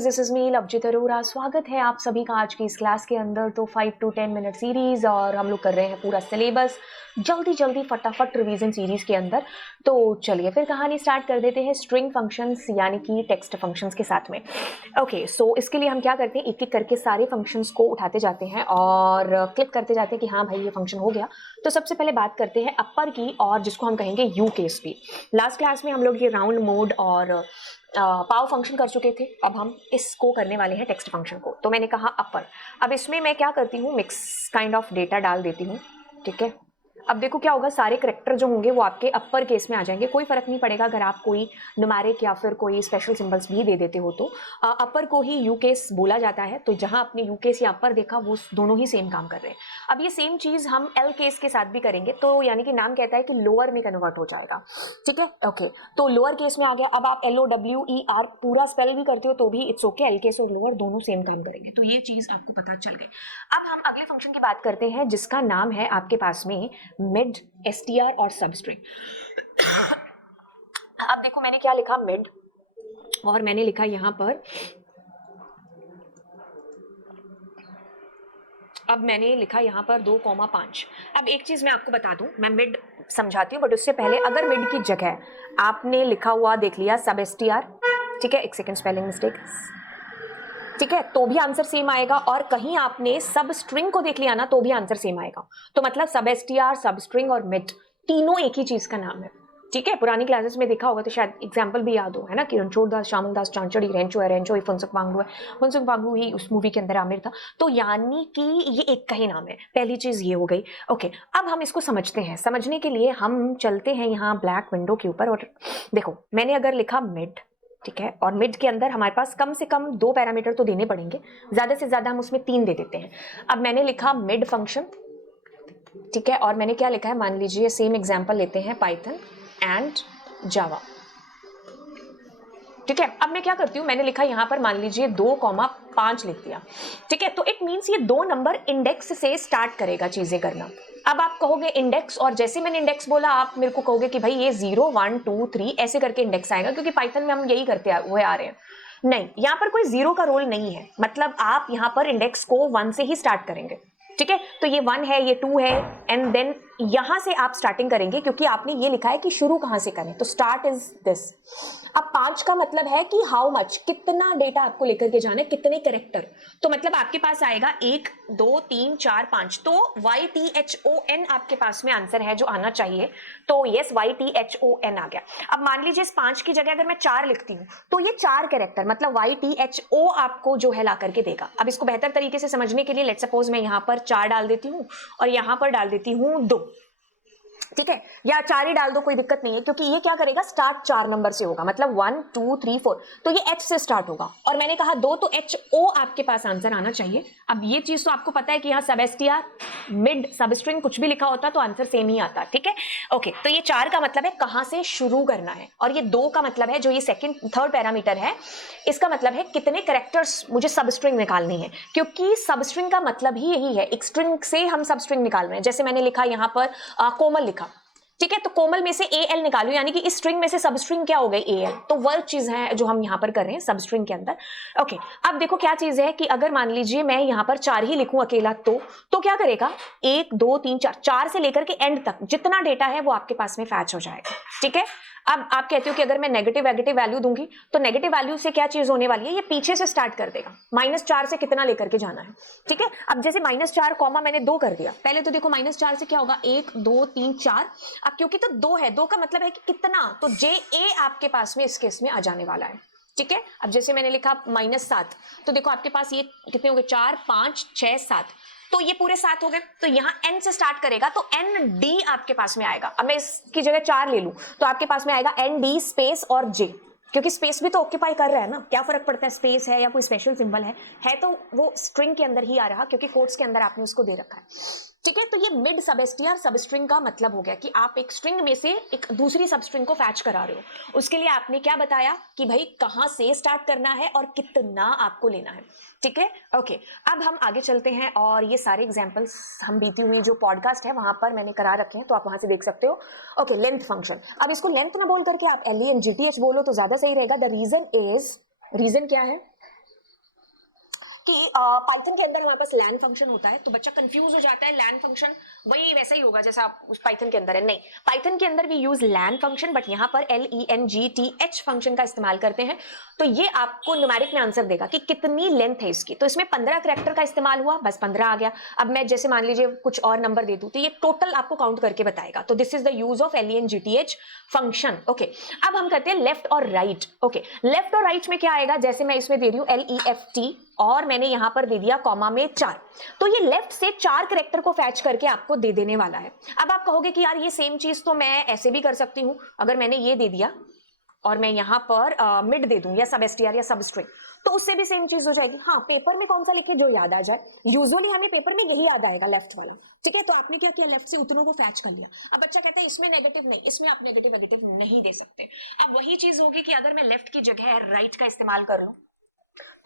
Guys, this is me Lovejeet Arora. स्वागत है आप सभी का आज की इस क्लास के अंदर। तो 5 to 10 मिनट सीरीज और हम लोग कर रहे हैं पूरा सिलेबस जल्दी फटाफट रिवीजन सीरीज के अंदर। तो चलिए फिर कहानी स्टार्ट कर देते हैं स्ट्रिंग फंक्शंस यानी कि टेक्स्ट फंक्शंस के साथ में। ओके, सो इसके लिए हम क्या करते हैं, एक एक करके सारे फंक्शंस को उठाते जाते हैं और क्लिक करते जाते हैं कि हाँ भाई ये फंक्शन हो गया। तो सबसे पहले बात करते हैं अपर की, और जिसको हम कहेंगे यू केस भी। लास्ट क्लास में हम लोग ये राउंड मोड और पावर फंक्शन कर चुके थे। अब हम इसको करने वाले हैं टेक्स्ट फंक्शन को। तो मैंने कहा अपर। अब इसमें मैं क्या करती हूँ, मिक्स काइंड ऑफ डेटा डाल देती हूँ। ठीक है, अब देखो क्या होगा, सारे करेक्टर जो होंगे वो आपके अपर केस में आ जाएंगे। कोई फर्क नहीं पड़ेगा अगर आप कोई न्यूमेरिक या फिर कोई स्पेशल सिंबल्स भी दे देते हो। तो अपर को ही यू केस बोला जाता है। तो जहां आपने यू केस या अपर देखा वो दोनों ही सेम काम कर रहे हैं। अब ये सेम चीज हम एल केस के साथ भी करेंगे। तो यानी कि नाम कहता है कि लोअर में कन्वर्ट हो जाएगा। ठीक है, ओके, तो लोअर केस में आ गया। अब आप LOWER पूरा स्पेल भी करते हो तो भी इट्स ओके, एल केस और लोअर दोनों सेम काम करेंगे। तो ये चीज आपको पता चल गई। अब हम अगले फंक्शन की बात करते हैं जिसका नाम है आपके पास में मिड, STR और सबस्ट्रिंग। अब देखो मैंने क्या लिखा, मिड, और मैंने लिखा यहां पर, अब मैंने लिखा यहां पर 2,5। अब एक चीज मैं आपको बता दूं, मैं मिड समझाती हूं बट उससे पहले अगर मिड की जगह आपने लिखा हुआ देख लिया सब STR, ठीक है, एक सेकेंड स्पेलिंग मिस्टेक, ठीक है, तो भी आंसर सेम आएगा। और कहीं आपने सब स्ट्रिंग को देख लिया ना तो भी आंसर सेम आएगा। तो मतलब सब STR, सब स्ट्रिंग और मिड तीनों एक ही चीज का नाम है। ठीक है, पुरानी क्लासेस में देखा होगा तो शायद एग्जांपल भी याद हो, है ना, कि रणछोड़दास, श्यामलदास, चांचड़ी, रेंचो है, रेंचो ही फुनसुक वांगडू है, फुनसुक वांगडू ही उस मूवी के अंदर आमिर था। तो यानी कि ये एक का ही नाम है। पहली चीज ये हो गई। ओके, अब हम इसको समझते हैं। समझने के लिए हम चलते हैं यहाँ ब्लैक विंडो के ऊपर और देखो मैंने अगर लिखा मिड, ठीक है, और मिड के अंदर हमारे पास कम से कम 2 पैरामीटर तो देने पड़ेंगे, ज्यादा से ज्यादा हम उसमें 3 दे देते हैं। अब मैंने लिखा मिड फंक्शन, ठीक है, और मैंने क्या लिखा है, मान लीजिए सेम एग्जांपल लेते हैं, पाइथन एंड जावा। ठीक है, अब मैं क्या करती हूं, मैंने लिखा यहां पर मान लीजिए 2,5 लिख दिया। ठीक है, तो इट मींस ये 2 नंबर इंडेक्स से स्टार्ट करेगा चीजें करना। अब आप कहोगे इंडेक्स, और जैसे मैंने इंडेक्स बोला आप मेरे को कहोगे कि भाई ये 0 1 2 3 ऐसे करके इंडेक्स आएगा, क्योंकि पाइथन में हम यही करते हुए आ रहे हैं। नहीं, यहां पर कोई 0 का रोल नहीं है। मतलब आप यहां पर इंडेक्स को 1 से ही स्टार्ट करेंगे। ठीक है, तो ये 1 है, ये 2 है, एंड देन यहां से आप स्टार्टिंग करेंगे, क्योंकि आपने ये लिखा है कि शुरू कहां से करें। तो स्टार्ट इज दिस। अब 5 का मतलब है कि हाउ मच, कितना डेटा आपको लेकर के जाना है, कितने कैरेक्टर। तो मतलब आपके पास आएगा 1 2 3 4 5। तो YTHON आपके पास में आंसर है जो आना चाहिए। तो यस, YTHON आ गया। अब मान लीजिए इस 5 की जगह अगर मैं 4 लिखती हूं तो ये 4 कैरेक्टर मतलब YTHO आपको जो है ला करके देगा। अब इसको बेहतर तरीके से समझने के लिए लेट्स सपोज मैं यहां पर 4 डाल देती हूं और यहां पर डाल देती हूं 2। ठीक है, या 4 ही डाल दो, कोई दिक्कत नहीं है, क्योंकि ये क्या करेगा, स्टार्ट 4 नंबर से होगा, मतलब 1 2 3 4। तो ये H से स्टार्ट होगा। और मैंने कहा 2, तो HO आपके पास आंसर आना चाहिए। अब ये चीज तो आपको पता है कि यहाँ सब STR, मिड, सब स्ट्रिंग कुछ भी लिखा होता तो आंसर सेम ही आता। ठीक है, ओके, तो ये 4 का मतलब है कहां से शुरू करना है, और ये 2 का मतलब है जो ये थर्ड पैरामीटर है, इसका मतलब है कितने कैरेक्टर्स मुझे सब स्ट्रिंग निकालनी है, क्योंकि सब स्ट्रिंग का मतलब ही यही है, एक स्ट्रिंग से हम सब स्ट्रिंग निकाल रहे हैं। जैसे मैंने लिखा यहां पर कोमल लिखा, ठीक है, तो कोमल में से AL निकालू, यानी कि इस स्ट्रिंग में से सब स्ट्रिंग क्या हो गई, AL। तो वर्क चीज है जो हम यहां पर कर रहे हैं सब स्ट्रिंग के अंदर। ओके, अब देखो क्या चीज है कि अगर मान लीजिए मैं यहां पर 4 ही लिखूं अकेला, तो क्या करेगा, 1 2 3 4 से लेकर के एंड तक जितना डेटा है वो आपके पास में फैच हो जाएगा। ठीक है, अब आप कहते हो कि अगर मैं नेगेटिव वैल्यू दूंगी तो नेगेटिव वैल्यू से क्या चीज होने वाली है, ये पीछे से स्टार्ट कर देगा। -4 से कितना लेकर के जाना है। ठीक है, अब जैसे -4 कॉमा मैंने 2 कर दिया, पहले तो देखो -4 से क्या होगा, 1 2 3 4। अब क्योंकि तो 2 है, 2 का मतलब है कि कितना, तो JA आपके पास में इस केस में आ जाने वाला है। ठीक है, अब जैसे मैंने लिखा -7, तो देखो आपके पास ये कितने हो गए, 4 5 6 7, तो ये पूरे 7 हो गए। तो यहाँ N से स्टार्ट करेगा तो ND आपके पास में आएगा। अब मैं इसकी जगह 4 ले लूं तो आपके पास में आएगा ND स्पेस और J, क्योंकि स्पेस भी तो ऑक्यूपाई कर रहा है ना, क्या फर्क पड़ता है स्पेस है या कोई स्पेशल सिंबल है तो वो स्ट्रिंग के अंदर ही आ रहा, क्योंकि कोट्स के अंदर आपने उसको दे रखा है। ठीक है, तो ये मिड सब STR सब स्ट्रिंग का मतलब हो गया कि आप एक स्ट्रिंग में से एक दूसरी सब स्ट्रिंग को फैच करा रहे हो। उसके लिए आपने क्या बताया कि भाई कहां से स्टार्ट करना है और कितना आपको लेना है। ठीक है, ओके, अब हम आगे चलते हैं और ये सारे एग्जांपल्स हम बीती हुई जो पॉडकास्ट है वहां पर मैंने करा रखे हैं, तो आप वहां से देख सकते हो। ओके, लेंथ फंक्शन, अब इसको लेंथ ना बोल करके आप LENGTH बोलो तो ज्यादा सही रहेगा। द रीजन इज, रीजन क्या है, कि पाइथन के अंदर हमारे पास लैन फंक्शन होता है, तो बच्चा कंफ्यूज हो जाता है, लैन फंक्शन वही वैसा ही होगा जैसा आप उस पाइथन के अंदर है। नहीं, पाइथन के अंदर भी यूज लैन फंक्शन, बट यहाँ पर LENGTH फंक्शन का इस्तेमाल करते हैं। तो ये आपको न्यूमेरिक में आंसर देगा कि कितनी लेंथ है इसकी। तो इसमें 15 कैरेक्टर का इस्तेमाल हुआ, बस 15 आ गया। अब मैं जैसे मान लीजिए कुछ और नंबर दे दूं तो ये टोटल आपको काउंट करके बताएगा। तो this is the use of LENGTH function. Okay, अब हम करते हैं लेफ्ट और राइट। ओके, लेफ्ट और राइट में क्या आएगा, जैसे मैं इसमें दे रही हूं LEFT और मैंने यहां पर दे दिया कॉमा में 4, तो ये लेफ्ट से 4 कैरेक्टर को फैच करके आपको दे देने वाला है। अब आप कहोगे कि यार ये सेम चीज तो मैं ऐसे भी कर सकती हूं, अगर मैंने ये दे दिया और मैं यहां पर मिड दे दूं या सब STR या सब स्ट्रिंग, तो उससे भी सेम चीज हो जाएगी। हाँ, पेपर में कौन सा लिखे जो याद आ जाए, यूजुअली हमें पेपर में यही याद आएगा, लेफ्ट वाला। ठीक है, तो आपने क्या किया, लेफ्ट से उतनों को फैच कर लिया। अब बच्चा कहता है इसमें नेगेटिव नहीं, इसमें आप नेगेटिव नहीं दे सकते। अब वही चीज होगी कि अगर मैं लेफ्ट की जगह राइट का इस्तेमाल कर लूं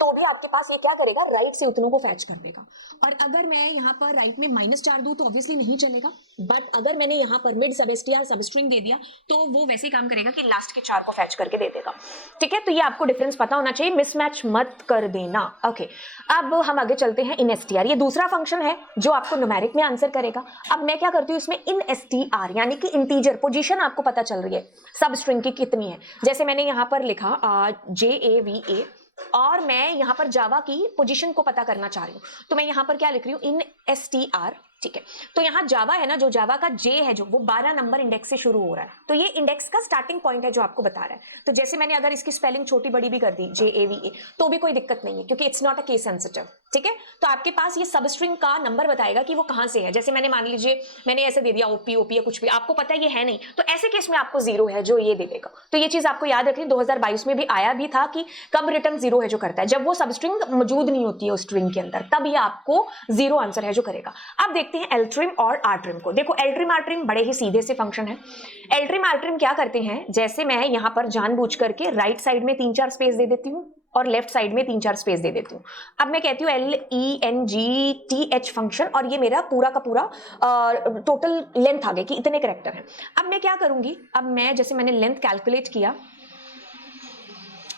तो भी आपके पास ये क्या करेगा, राइट से उतनों को फैच कर देगा। और अगर मैं यहाँ पर राइट में -4 दूं तो ऑब्वियसली नहीं चलेगा, बट अगर मैंने यहाँ पर मिड सब STR सब स्ट्रिंग दे दिया तो वो वैसे ही काम करेगा कि लास्ट के 4 को फैच करके दे देगा। ठीक है, तो ये आपको डिफरेंस पता होना चाहिए, मिसमैच मत कर देना। ओके, अब हम आगे चलते हैं इन STR। ये दूसरा फंक्शन है जो आपको न्यूमेरिक में आंसर करेगा। अब मैं क्या करती हूँ इसमें इन STR यानी कि इंटीजर पोजीशन आपको पता चल रही है सब स्ट्रिंग की कितनी है। जैसे मैंने यहाँ पर लिखा JAVA और मैं यहां पर जावा की पोजीशन को पता करना चाह रही हूं, तो मैं यहां पर क्या लिख रही हूं, इन STR। ठीक है, तो यहां जावा है ना, जो जावा का J है जो वो 12 नंबर इंडेक्स से शुरू हो रहा है, तो ये इंडेक्स का स्टार्टिंग पॉइंट है जो आपको बता रहा है। तो जैसे मैंने अगर इसकी स्पेलिंग छोटी बड़ी भी कर दी JAVA तो भी कोई दिक्कत नहीं है, क्योंकि it's not a case sensitive. ठीक है, तो आपके पास ये सब स्ट्रिंग का नंबर बताएगा कि वो कहां से है। जैसे मैंने मान लीजिए मैंने ऐसे दे दिया OP या कुछ भी, आपको पता है ये है नहीं, तो ऐसे केस में आपको 0 है जो ये दे देगा। तो ये चीज आपको याद रखनी, 2022 में भी आया भी था कि कब रिटर्न 0 है जो करता है, जब वो सब स्ट्रिंग मौजूद नहीं होती है उस स्ट्रिंग के अंदर, तब ये आपको 0 आंसर है जो करेगा। अब देखते हैं एल्ट्रिम और आर्ट्रिम को। देखो एल्ट्रिम आर्ट्रिम बड़े ही सीधे से फंक्शन है। एल्ट्रिम आर्ट्रिम क्या करते हैं, जैसे मैं यहां पर जानबूझ करके राइट साइड में 3-4 स्पेस दे देती हूँ और लेफ्ट साइड में 3-4 स्पेस दे देती हूँ। अब मैं कहती हूँ LENGTH फंक्शन और ये मेरा पूरा का पूरा टोटल लेंथ आ गई कि इतने कैरेक्टर हैं। अब मैं क्या करूंगी, अब मैं जैसे मैंने लेंथ कैलकुलेट किया,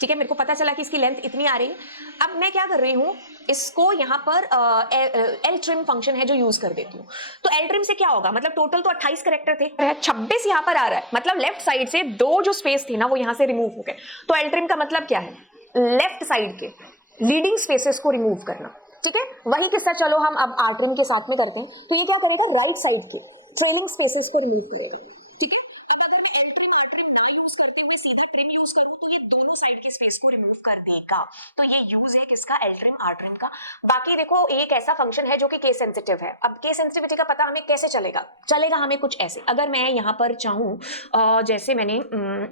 ठीक है, मेरे को पता चला कि इसकी लेंथ इतनी आ रही है। अब मैं क्या कर रही हूं, इसको यहां पर LTrim फंक्शन है जो यूज कर देती हूं। तो LTrim से क्या होगा, मतलब टोटल तो 28 कैरेक्टर थे, 26 यहां पर आ रहा है, मतलब लेफ्ट साइड से 2 जो स्पेस थी ना वो यहां से रिमूव हो गए। तो LTrim का मतलब क्या है, लेफ्ट साइड के लीडिंग स्पेसेस को रिमूव करना। ठीक है, वही किस्सा चलो हम अब आर्ट्रिम के साथ में करते हैं। तो ये क्या करेगा, राइट साइड के ट्रेलिंग स्पेसेस को रिमूव करेगा। ठीक है, अब अगर मैं एल्ट्रिम आर्ट्रिम ना यूज करते हुए सीधा ट्रिम यूज करूं तो ये दोनों साइड के स्पेस को रिमूव कर देगा। तो ये यूज है किसका, एल्ट्रिम आर्ट्रिम का। बाकी देखो एक ऐसा फंक्शन है जो कि केस सेंसिटिव है। अब केस सेंसिटिविटी का पता हमें कैसे चलेगा हमें कुछ ऐसे, अगर मैं यहां पर चाहूं जैसे मैंने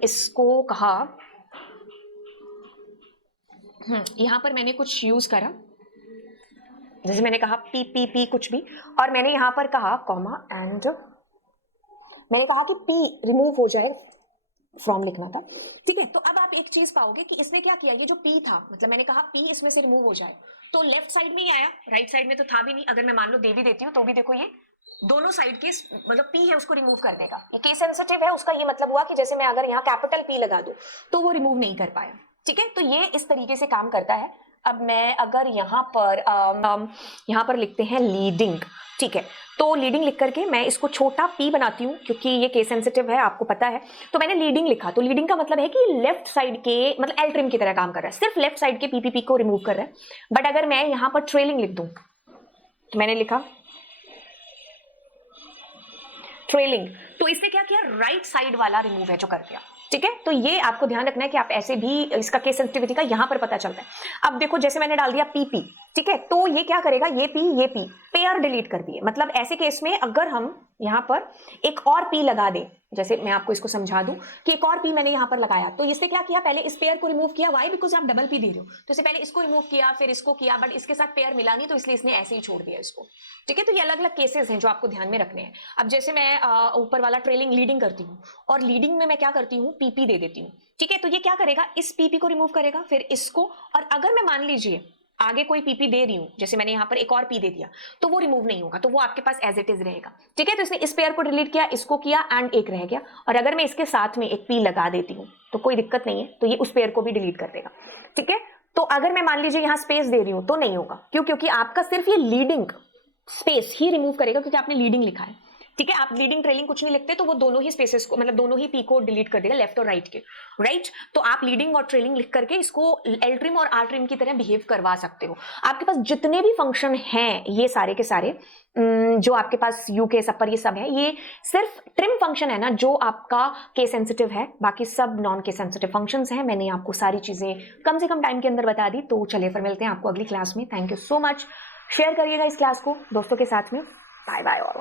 इसको कहा, यहां पर मैंने कुछ यूज करा, जैसे मैंने कहा P कुछ भी, और मैंने यहां पर कहा कॉमा एंड मैंने कहा कि P रिमूव हो जाए, फ्रॉम लिखना था। ठीक है, तो अब आप एक चीज पाओगे कि इसने क्या किया, ये जो P था, मतलब मैंने कहा P इसमें से रिमूव हो जाए, तो लेफ्ट साइड में ही आया, राइट साइड में तो था भी नहीं। अगर मैं मान लो दे भी देती हूँ तो भी देखो ये दोनों साइड के मतलब P है उसको रिमूव कर देगा। ये केस सेंसिटिव है, उसका ये मतलब हुआ कि जैसे मैं अगर यहाँ कैपिटल P लगा दूं तो वो रिमूव नहीं कर पाया। ठीक है, तो ये इस तरीके से काम करता है। अब मैं अगर यहाँ पर लिखते हैं लीडिंग। ठीक है, तो लीडिंग लिख करके मैं इसको छोटा p बनाती हूँ क्योंकि ये केस सेंसिटिव है, आपको पता है। तो मैंने लीडिंग लिखा, तो लीडिंग का मतलब है कि लेफ्ट साइड के मतलब एल्ट्रिम की तरह काम कर रहा है, सिर्फ लेफ्ट साइड के पी को रिमूव कर रहा है। बट अगर मैं यहाँ पर ट्रेलिंग लिख दूं, तो मैंने लिखा ट्रेलिंग, तो इसने क्या किया, राइट साइड वाला रिमूव है जो कर दिया। ठीक है, तो ये आपको ध्यान रखना है कि आप ऐसे भी इसका केस सेंसिटिविटी का यहां पर पता चलता है। अब देखो जैसे मैंने डाल दिया PP, ठीक है, तो ये क्या करेगा, ये P पेयर डिलीट कर दिए। मतलब ऐसे केस में अगर हम यहां पर एक और P लगा दें, जैसे मैं आपको इसको समझा दूं कि एक और P मैंने यहां पर लगाया, तो इससे क्या किया, पहले इस पेयर को रिमूव किया। वाई, बिकॉज आप डबल P दे रहे हो, तो इससे पहले इसको रिमूव किया फिर इसको किया, बट इसके साथ पेयर मिला नहीं तो इसलिए इसने ऐसे ही छोड़ दिया इसको। ठीक है, तो ये अलग अलग केसेस हैं जो आपको ध्यान में रखने हैं। अब जैसे मैं ऊपर वाला ट्रेलिंग लीडिंग करती हूँ और लीडिंग में मैं क्या करती हूँ, PP दे देती हूँ। ठीक है, तो ये क्या करेगा, इस PP को रिमूव करेगा, फिर इसको, और अगर मैं मान लीजिए आगे कोई PP दे रही हूं, जैसे मैंने यहां पर एक और P दे दिया, तो वो रिमूव नहीं होगा, तो वो आपके पास एज इट इज रहेगा। ठीक है, तो इसने इस पेयर को डिलीट किया, इसको किया एंड एक रह गया, और अगर मैं इसके साथ में एक P लगा देती हूं तो कोई दिक्कत नहीं है, तो ये उस पेयर को भी डिलीट कर देगा। ठीक है, तो अगर मैं मान लीजिए यहां स्पेस दे रही हूं तो नहीं होगा, क्यों? क्योंकि आपका सिर्फ ये लीडिंग स्पेस ही रिमूव करेगा, क्योंकि आपने लीडिंग लिखा है, ठीक है। आप लीडिंग ट्रेलिंग कुछ नहीं लिखते तो वो दोनों ही स्पेसेस को, मतलब दोनों ही पी को डिलीट कर देगा, लेफ्ट और राइट के, राइट। तो आप लीडिंग और ट्रेलिंग लिख करके इसको एल ट्रिम और आर ट्रिम की तरह बिहेव करवा सकते हो। आपके पास जितने भी फंक्शन हैं ये सारे के सारे जो आपके पास यू केस अपर ये सब है, ये सिर्फ ट्रिम फंक्शन है ना जो आपका केस सेंसिटिव है, बाकी सब नॉन केस सेंसिटिव फंक्शंस हैं। मैंने आपको सारी चीजें कम से कम टाइम के अंदर बता दी। तो चलिए फिर मिलते हैं आपको अगली क्लास में। Thank you so much. Share करिएगा इस क्लास को दोस्तों के साथ में। Bye bye. और